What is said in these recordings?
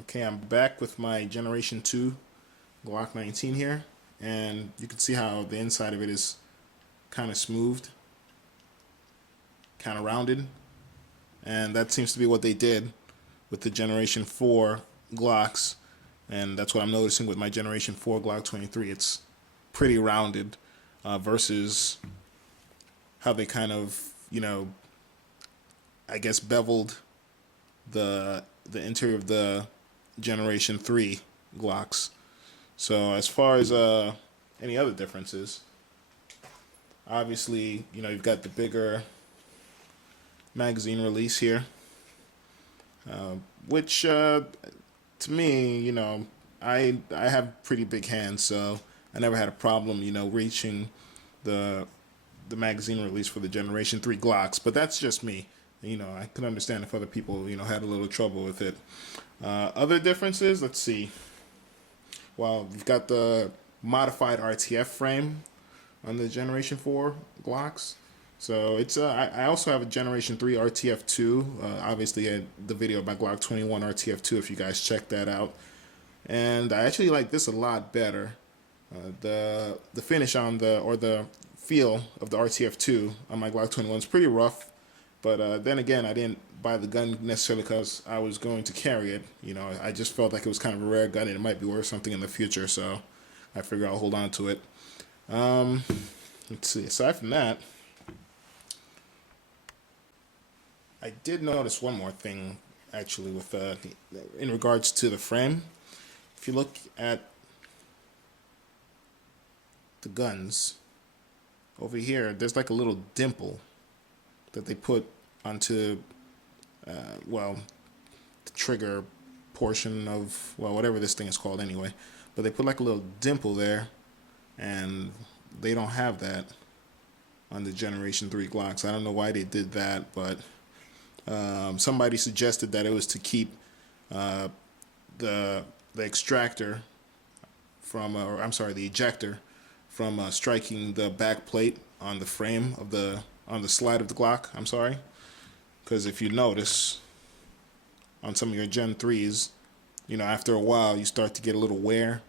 Okay, I'm back with my Generation 2 Glock 19 here, and you can see how the inside of it is kind of smoothed, kind of rounded, and that seems to be what they did with the Generation 4 Glocks, and that's what I'm noticing with my Generation 4 Glock 23. It's pretty rounded versus how they kind of, I guess beveled the interior of the Generation 3 Glocks. So as far as any other differences, obviously, you've got the bigger magazine release here, which to me, I have pretty big hands, so I never had a problem, reaching the magazine release for the Generation 3 Glocks. But that's just me. I can understand if other people, had a little trouble with it. Other differences, let's see. Well, you've got the modified RTF frame on the Generation 4 Glocks. So it's I also have a Generation 3 RTF2. Obviously, I had the video about Glock 21 RTF2 if you guys check that out. And I actually like this a lot better. The finish on the feel of the RTF2 on my Glock 21 is pretty rough. But then again, I didn't buy the gun necessarily because I was going to carry it. I just felt like it was kind of a rare gun and it might be worth something in the future. So I figured I'll hold on to it. Let's see. Aside from that, I did notice one more thing actually with in regards to the frame. If you look at the guns over here, there's like a little dimple that they put onto the trigger portion of, whatever this thing is called anyway, but they put like a little dimple there, and they don't have that on the Generation 3 Glocks. I don't know why they did that, but somebody suggested that it was to keep the extractor from, or I'm sorry, the ejector from striking the back plate on the frame of on the slide of the Glock. I'm sorry, because if you notice on some of your Gen 3s, after a while you start to get a little wear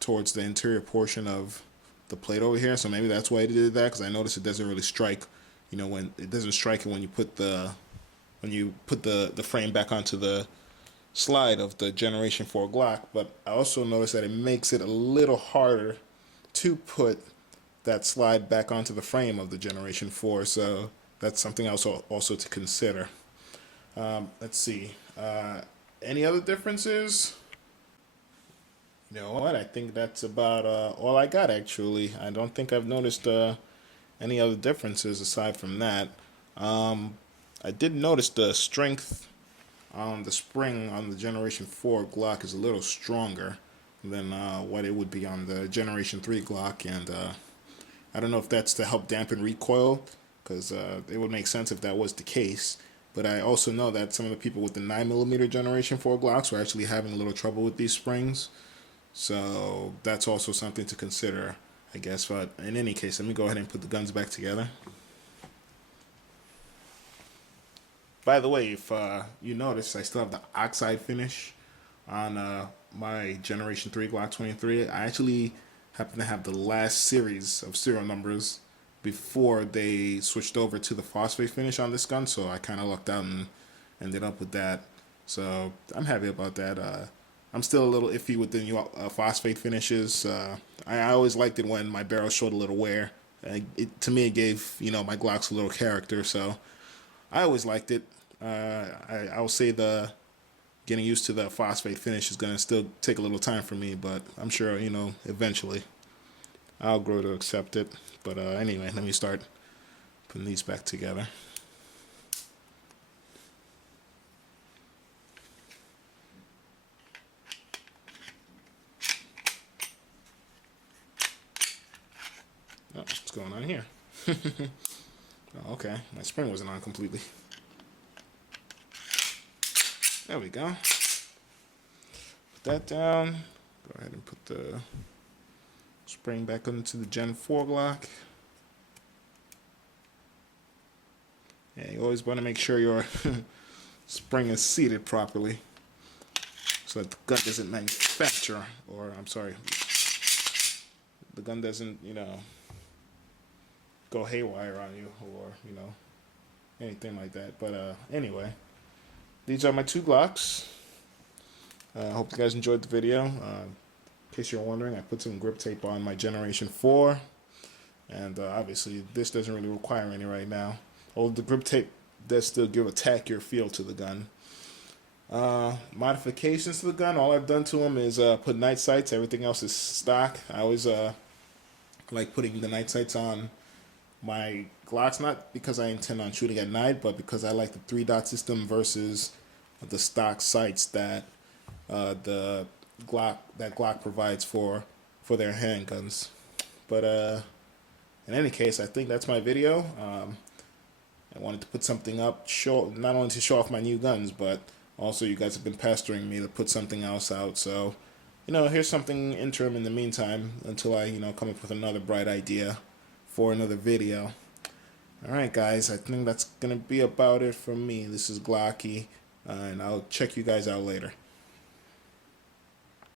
towards the interior portion of the plate over here. So maybe that's why they did that, because I noticed it doesn't really strike. When it doesn't strike it when you put the frame back onto the slide of the Generation 4 Glock. But I also noticed that it makes it a little harder to put that slide back onto the frame of the Generation 4, so that's something else also to consider. Let's see. Any other differences? You know what? I think that's about all I got, actually. I don't think I've noticed any other differences aside from that. I did notice the strength on the spring on the Generation 4 Glock is a little stronger than what it would be on the Generation 3 Glock, and I don't know if that's to help dampen recoil, because it would make sense if that was the case. But I also know that some of the people with the 9mm Generation 4 Glocks were actually having a little trouble with these springs. So that's also something to consider, I guess. But in any case, let me go ahead and put the guns back together. By the way, if you notice, I still have the oxide finish on my Generation 3 Glock 23. I actually happen to have the last series of serial numbers before they switched over to the phosphate finish on this gun, so I kind of lucked out and ended up with that. So I'm happy about that. I'm still a little iffy with the new phosphate finishes. I always liked it when my barrel showed a little wear. To me, it gave my Glocks a little character, so I always liked it. I'll say the getting used to the phosphate finish is going to still take a little time for me, but I'm sure, eventually I'll grow to accept it. But anyway, let me start putting these back together. Oh, what's going on here? Oh, okay, my spring wasn't on completely. There we go. Put that down. Go ahead and put the spring back into the Gen 4 Glock. Yeah, you always want to make sure your spring is seated properly. so that the gun doesn't manufacture, or I'm sorry, the gun doesn't, you know, go haywire on you, or, you know, anything like that. But anyway, these are my two Glocks. I hope you guys enjoyed the video. In case you're wondering, I put some grip tape on my Generation 4. And obviously, this doesn't really require any right now. Although the grip tape does still give a tackier feel to the gun. Modifications to the gun, all I've done to them is put night sights. Everything else is stock. I always like putting the night sights on my Glocks, not because I intend on shooting at night, but because I like the 3-dot system versus the stock sights that the Glock provides for their handguns. But in any case, I think that's my video. I wanted to put something up, not only to show off my new guns, but also you guys have been pestering me to put something else out. So, you know, here's something interim in the meantime until I, you know, come up with another bright idea for another video. Alright guys, I think that's going to be about it from me. This is Glocky, and I'll check you guys out later.